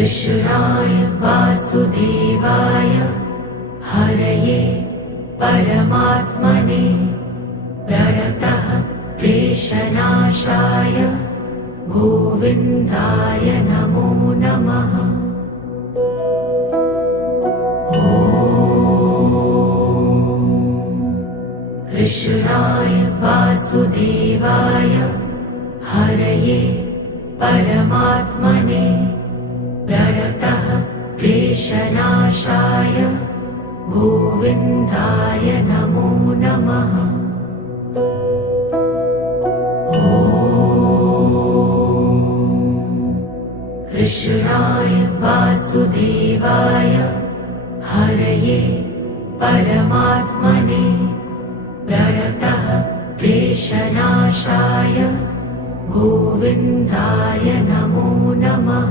कृष्णाय वासुदेवाय हरये परमात्मने प्रणतः क्लेशनाशाय गोविन्दाय नमो नमः। कृष्णाय वासुदेवाय हरये परमात्मने प्रणतः क्लेशनाशाय गोविन्दाय नमो नमः। कृष्णाय वासुदेवाय हरये परमात्मने प्रणतः क्लेशनाशाय गोविन्दाय नमो नमः।